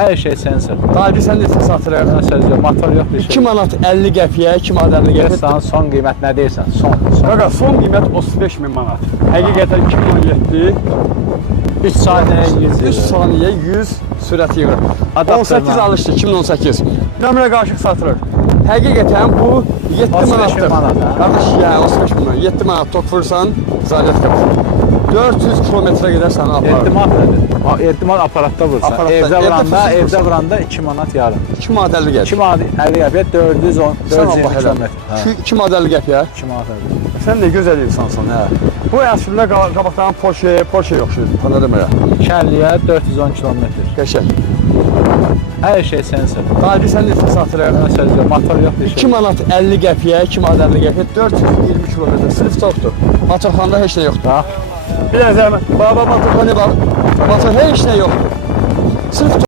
Her şey sensor. Daha sən neçə satırıq? Söz yox, motor yox bir şey. 2 manat 50 qəpiyə, 2 manat 50 qəpiyə. Sana son qiymət nə deyirsən? Son. Qaqa, son qiymət 35 min manat. Həqiqətən 2017 3 saniyəyə 100 3 euro. saniyə 100 sürəti yığır. Adaptörlə. 18 alışdı, 2018. Nömrə qarışıq satırıq. Həqiqətən bu 7 35 manatdır. manat, hə? Qardaş, ya 35 manat. 7 manat tok vursan, zaryad kapır. 400 kilometrə qədər səni aparır. 7 manat nədir? 7 manat aparatda vursan. Aparatda, Evdə vuranda 2 manat yarım. 2 manat 50 qəpiyə. 2 manat 50 qəpiyə 410 Sən 420 Allah km. elə. 2 manat 50 qəpiyə. 2 manat 50. Sən də gözəl insansan, hə. Bu əslində qabaqdan Porsche yoxşuydu, Panamera. 250-yə 410 km. Qəşəng. Hər şey sensor. Daha sən neçə satırıq? Söz yox, motor yox bir 2 şey. manat 50 qəpiyə, 2 manat 50 qəpiyə 420 kilometr. Sırf çoxdur. Motorxanda heç nə yoxdur. Bax. Bir də zəhmət. Baba motorxana bax. Motor heç nə yoxdur. Sırf